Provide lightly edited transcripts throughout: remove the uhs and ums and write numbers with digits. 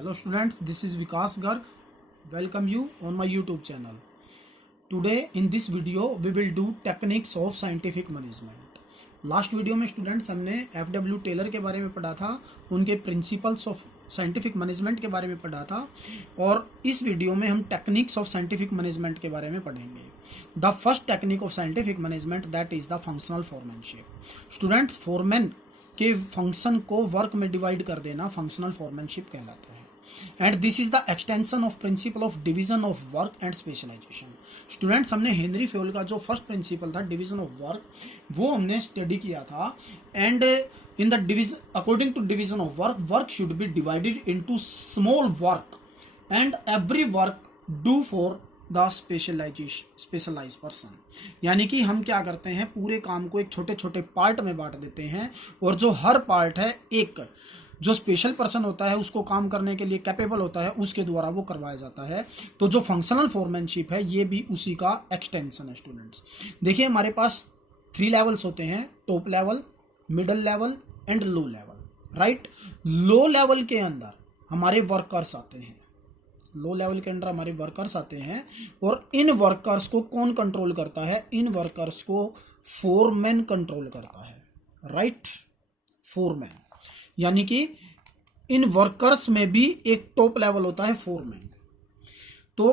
Hello students, this is Vikas Garg. Welcome you on my YouTube channel. Today in this video we will do techniques of scientific management. Last video में students हमने FW Taylor के बारे में पढ़ा था, उनके principles of scientific management के बारे में पढ़ा था और इस वीडियो में हम टेक्निक्स ऑफ साइंटिफिक मैनेजमेंट के बारे में पढ़ेंगे. The first technique of scientific management that is the functional foremanship. Students, foreman के फंक्शन को वर्क में डिवाइड कर देना फंक्शनल फोरमैनशिप कहलाता है. And this is the extension of principle of division of work and specialisation. Students, हमने Henri Fayol का जो फर्स्ट प्रिंसिपल था डिवीजन ऑफ वर्क, वो हमने स्टडी किया था. And in the division, according to division of work, work should be divided into small work and every work do for the specialise person. यानी कि हम क्या करते हैं, पूरे काम को एक छोटे छोटे पार्ट में बांट देते हैं और जो हर पार्ट है एक जो स्पेशल पर्सन होता है, उसको काम करने के लिए कैपेबल होता है, उसके द्वारा वो करवाया जाता है. तो जो फंक्शनल फोरमैनशिप है ये भी उसी का एक्सटेंशन है. स्टूडेंट्स देखिए, हमारे पास 3 लेवल्स होते हैं, top level, middle level and low level. Right, low level के अंदर हमारे वर्कर्स आते हैं. लो लेवल के अंदर हमारे वर्कर्स आते हैं और इन वर्कर्स को कौन कंट्रोल करता है? इन वर्कर्स को फोरमैन कंट्रोल करता है. Right, foreman. यानी कि इन वर्कर्स में भी एक टॉप लेवल होता है, फोरमैन. तो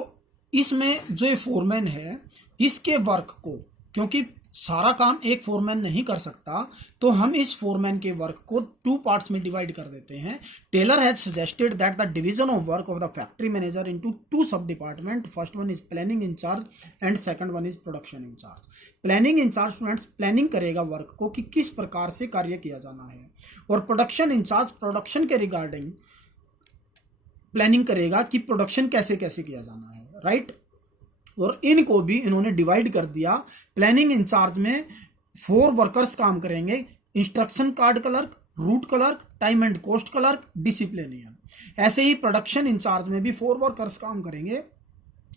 इसमें जो ये फोरमैन है, इसके वर्क को, क्योंकि सारा काम एक फोरमैन नहीं कर सकता, तो हम इस फोरमैन के वर्क को 2 पार्ट्स में डिवाइड कर देते हैं. Taylor has suggested that the division of work of the factory manager into 2 sub department. First one is planning in charge and second one is production in charge. Planning in charge students planning करेगा work को कि किस प्रकार से कार्य किया जाना है, और प्रोडक्शन इंचार्ज प्रोडक्शन के रिगार्डिंग प्लानिंग करेगा कि प्रोडक्शन कैसे कैसे किया जाना है. राइट, और इनको भी इन्होंने डिवाइड कर दिया. प्लानिंग इंचार्ज में 4 वर्कर्स काम करेंगे: instruction card clerk, route clerk, time and cost clerk, disciplinarian. ऐसे ही प्रोडक्शन इंचार्ज में भी 4 वर्कर्स काम करेंगे: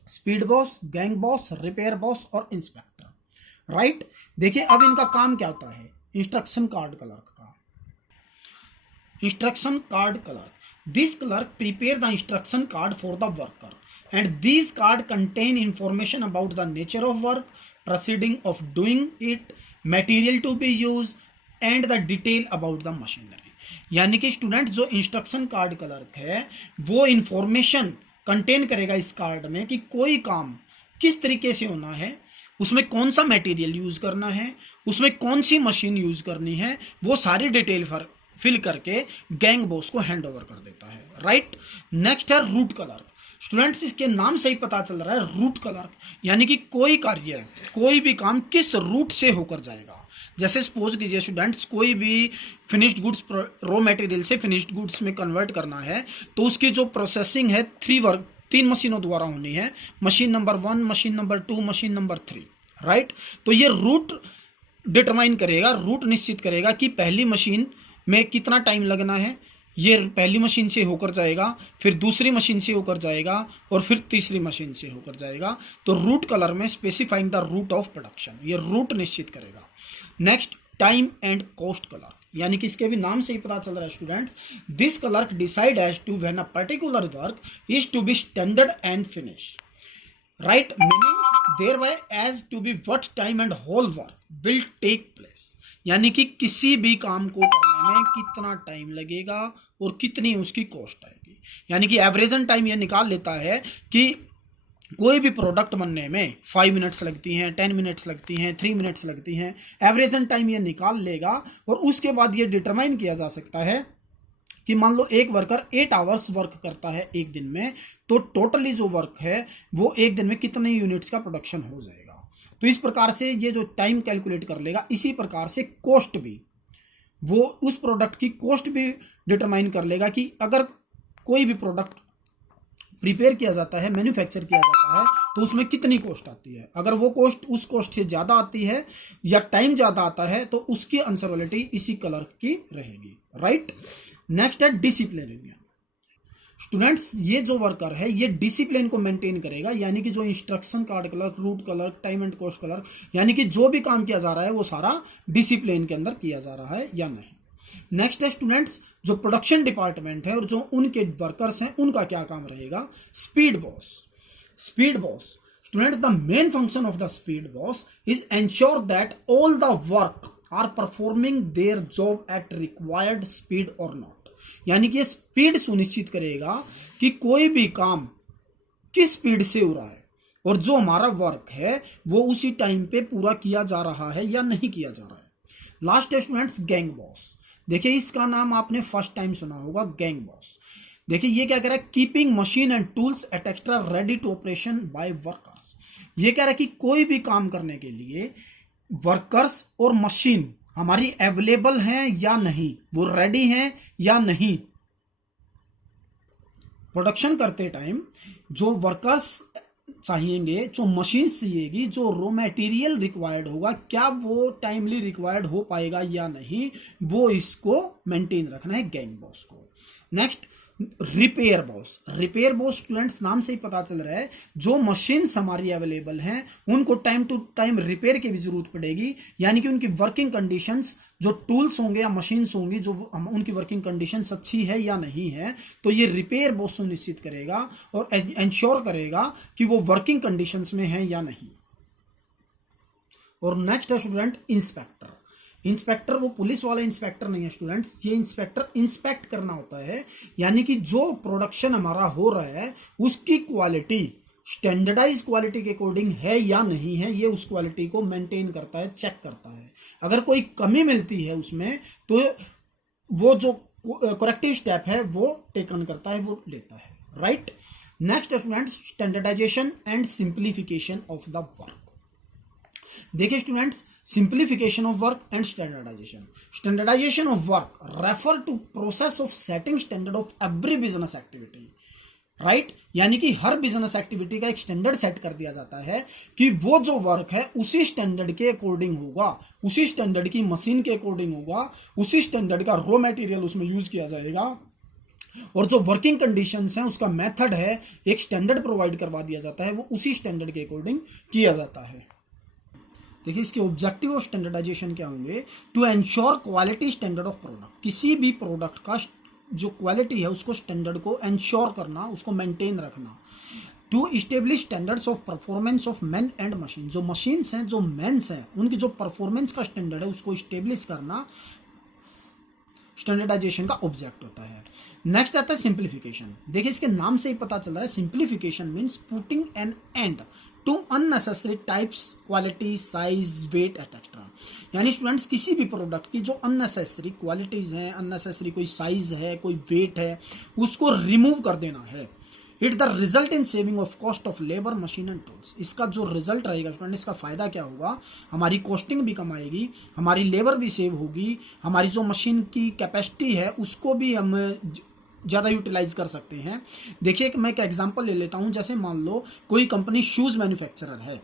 speed boss, gang boss, repair boss और इंस्पेक्टर. राइट, देखिए अब इनका काम क्या होता है. इंस्ट्रक्शन कार्ड क्लर्क का, instruction card clerk, this clerk prepare the instruction card for the worker and these cards contain information about the nature of work, proceeding of doing it, material to be used and the detail about the machinery. यानी कि student जो instruction card clerk है वो information contain करेगा इस card में कि कोई काम किस तरीके से होना है, उसमें कौन सा मटेरियल यूज करना है, उसमें कौन सी मशीन यूज करनी है, वो सारी डिटेल फिल करके गैंग बॉस को हैंड ओवर कर देता है. राइट, नेक्स्ट है रूट क्लर्क. स्टूडेंट्स, इसके नाम से ही पता चल रहा है रूट क्लर्क, यानी कि कोई कार्य, कोई भी काम किस रूट से होकर जाएगा. जैसे सपोज कीजिए स्टूडेंट्स, कोई भी फिनिश्ड गुड्स रॉ मटेरियल से फिनिश्ड गुड्स में कन्वर्ट करना है, तो उसकी जो प्रोसेसिंग है 3 मशीनों द्वारा होनी है. Machine number 1, machine number 2, machine number 3. Right, तो ये रूट डिटरमाइन करेगा, रूट निश्चित करेगा कि पहली मशीन में कितना टाइम लगना है. ये पहली मशीन से होकर जाएगा, फिर दूसरी मशीन से होकर जाएगा और फिर तीसरी मशीन से होकर जाएगा. तो रूट कलर में specifying the route of production, ये रूट निश्चित करेगा. Next, time and cost clerk, यानी कि इसके भी नाम से ही पता चल रहा है students, this clerk decide as to when a particular work is to be standard and finish. Right, meaning thereby as to be what time and whole work will take place. यानी कि किसी भी काम को करने में कितना टाइम लगेगा और कितनी उसकी कॉस्ट आएगी. यानी कि एवरेजन टाइम ये निकाल लेता है कि कोई भी प्रोडक्ट बनने में 5 मिनट्स लगती हैं, 10 मिनट्स लगती हैं, 3 मिनट्स लगती हैं. एवरेजन टाइम ये निकाल लेगा और उसके बाद ये डिटरमाइन किया जा सकता है कि मान लो एक वर्कर 8 आवर्स वर्क करता है एक दिन में, तो टोटली जो वर्क है वो एक दिन में कितने यूनिट्स का प्रोडक्शन हो जाएगा. तो इस प्रकार से ये जो टाइम कैलकुलेट कर लेगा, इसी प्रकार से कॉस्ट भी, वो उस प्रोडक्ट की कॉस्ट भी डिटरमाइन कर लेगा कि अगर कोई भी प्रोडक्ट प्रिपेयर किया जाता है, मैन्युफैक्चर किया जाता है, तो उसमें कितनी कॉस्ट आती है. अगर वो कॉस्ट उस कॉस्ट से ज़्यादा आती है या टाइम ज़्यादा आता है, तो उसकी आंसरेबिलिटी इसी क्लर्क की रहेगी. राइट, नेक्स्ट है डिसिप्लिनेरियन. स्टूडेंट्स, ये जो वर्कर है ये डिसिप्लिन को मेंटेन करेगा, यानी कि जो instruction card clerk, route clerk, time and cost clerk, यानी कि जो भी काम किया जा रहा है वो सारा डिसिप्लिन के अंदर किया जा रहा है या नहीं. नेक्स्ट है स्टूडेंट्स, जो प्रोडक्शन डिपार्टमेंट है और जो उनके वर्कर्स हैं उनका क्या काम रहेगा? Speed boss. Speed boss students, the main function of the speed boss is ensure that all the work are performing their job at required speed और नॉट। यानी कि स्पीड सुनिश्चित करेगा कि कोई भी काम किस स्पीड से हो रहा है और जो हमारा वर्क है वो उसी टाइम पे पूरा किया जा रहा है या नहीं किया जा रहा है। लास्ट है स्टूडेंट्स गैंग बॉस। देखिए इसका नाम आपने फर्स्ट टाइम सुना होगा, गैंग बॉस। देखिए ये क्या कह रहा है? Keeping machine and tools at extra ready to operation by workers. ये कह रहा है कि कोई भी काम करने के लिए वर्कर्स और मशीन हमारी अवेलेबल हैं या नहीं, वो रेडी हैं या नहीं। प्रोडक्शन करते टाइम जो वर्कर्स चाहिएंगे, जो मशीन चाहिएगी, जो रॉ मटेरियल रिक्वायर्ड होगा, क्या वो टाइमली रिक्वायर्ड हो पाएगा या नहीं, वो इसको मेंटेन रखना है गैंग बॉस को। Next repair boss. Repair boss students नाम से ही पता चल रहा है, जो मशीन्स हमारी अवेलेबल हैं उनको टाइम टू टाइम रिपेयर की भी जरूरत पड़ेगी। यानी कि उनकी वर्किंग कंडीशंस, जो टूल्स होंगे या मशीन्स होंगी, जो उनकी वर्किंग कंडीशंस अच्छी है या नहीं है, तो ये रिपेयर बॉस सुनिश्चित करेगा और इंश्योर करेगा कि वो वर्किंग कंडीशंस में है या नहीं। और नेक्स्ट है स्टूडेंट इंस्पेक्टर। इंस्पेक्टर वो पुलिस वाला इंस्पेक्टर नहीं है स्टूडेंट्स, ये इंस्पेक्टर इंस्पेक्ट करना होता है। यानी कि जो प्रोडक्शन हमारा हो रहा है उसकी क्वालिटी स्टैंडर्डाइज क्वालिटी के अकॉर्डिंग है या नहीं है, ये उस क्वालिटी को मेंटेन करता है, चेक करता है। अगर कोई कमी मिलती है उसमें तो वो जो करेक्टिव स्टेप है वो टेकन करता है, वो लेता है, right. Next students standardization and simplification of the work. देखिए students, simplification of work and standardization. Standardization of work refer to process of setting standard of every business activity, right. यानी कि हर बिजनेस एक्टिविटी का एक standard set कर दिया जाता है कि वो जो वर्क है उसी स्टैंडर्ड के अकॉर्डिंग होगा, उसी स्टैंडर्ड की मशीन के अकॉर्डिंग होगा, उसी स्टैंडर्ड का रॉ मटेरियल उसमें यूज किया जाएगा, और जो वर्किंग कंडीशंस हैं उसका मेथड है एक स्टैंडर्ड प्रोवाइड करवा दिया जाता है, वो उसी स्टैंडर्ड के अकॉर्डिंग किया जाता है। देखिए इसके ऑब्जेक्टिव ऑफ स्टैंडर्डाइजेशन क्या होंगे? To ensure quality standard of product. किसी भी प्रोडक्ट का जो क्वालिटी है उसको स्टैंडर्ड को एंश्योर करना, उसको मेंटेन रखना। To establish standards of performance of man and machine. जो मशीन्स हैं, जो मैन्स हैं, उनकी जो परफॉर्मेंस का स्टैंडर्ड है उसको इस्टेब्लिश करना स्टैंडर्डाइजेशन का ऑब्जेक्ट होता है। नेक्स्ट आता है सिंप्लीफिकेशन। देखिए इसके नाम से ही पता चल रहा है, simplification means putting an end to unnecessary types, quality, size, weight etcetera. यानी स्टूडेंट्स किसी भी प्रोडक्ट की जो अननेसेसरी क्वालिटीज हैं, अननेसेसरी कोई साइज है, कोई वेट है, उसको रिमूव कर देना है। It the result in saving of cost of labour, machine and tools. इसका जो रिजल्ट रहेगा स्टूडेंट, इसका फायदा क्या होगा? हमारी कॉस्टिंग भी कम आएगी, हमारी लेबर भी सेव होगी, हमारी जो मशीन की कैपेसिटी है उसको भी हम ज़्यादा यूटिलाइज कर सकते हैं। देखिए मैं एक एग्जांपल ले लेता हूं, जैसे मान लो कोई कंपनी शूज़ मैन्युफैक्चरर है।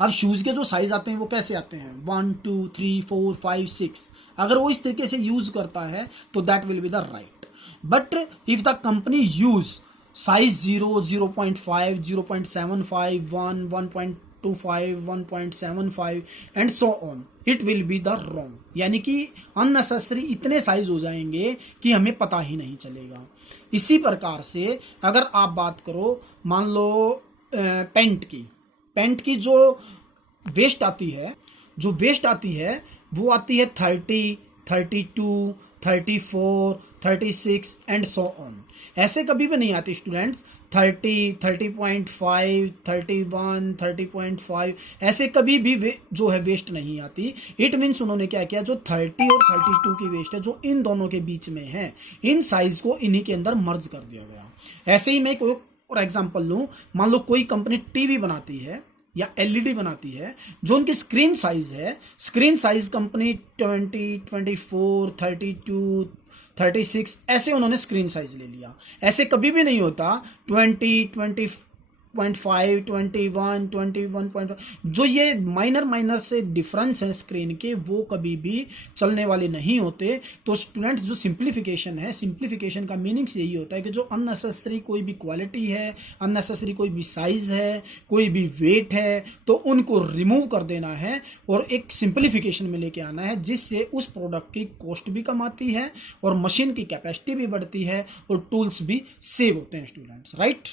अब शूज़ के जो साइज आते हैं वो कैसे आते हैं? 1 2 3 4 5 6। अगर वो इस तरीके से यूज़ करता है तो that will be the right. But if the company use size 0, 0.5, 0.75, 1, 1.25, 1.75 and so on, it will be the wrong. यानी कि अननेसेसरी इतने साइज हो जाएंगे कि हमें पता ही नहीं चलेगा। इसी प्रकार से अगर आप बात करो, मान लो पेंट की जो वेस्ट आती है, वो आती है 30, 32, 34, 36 एंड सो ऑन। ऐसे कभी भी नहीं आती स्टूडेंट्स 30, 30.5, 31, 30.5, ऐसे कभी भी जो है वेस्ट नहीं आती। इट मीन्स उन्होंने क्या किया, जो 30 और 32 की वेस्ट है जो इन दोनों के बीच में है, इन साइज को इन्हीं के अंदर मर्ज कर दिया गया। ऐसे ही मैं कोई और एग्जांपल लूँ, मान लो कोई कंपनी टीवी बनाती है या एलईडी बनाती है, जो उनकी स्क्रीन साइज कंपनी 20, 24, 32, 36 ऐसे उन्होंने स्क्रीन साइज ले लिया। ऐसे कभी भी नहीं होता 20, 21.5, 21.5, जो ये माइनर से डिफरेंस है स्क्रीन के, वो कभी भी चलने वाले नहीं होते। तो स्टूडेंट्स, जो सिंप्लीफिकेशन है, सिंप्लीफिकेशन का मीनिंग्स यही होता है कि जो अननेसेसरी कोई भी क्वालिटी है, अननेसेसरी कोई भी साइज है, कोई भी वेट है, तो उनको रिमूव कर देना है और एक सिंप्लीफिकेशन में लेके आना है, जिससे उस प्रोडक्ट की कॉस्ट भी कम आती है और मशीन की कैपेसिटी भी बढ़ती है और टूल्स भी सेव होते हैं स्टूडेंट्स, राइट।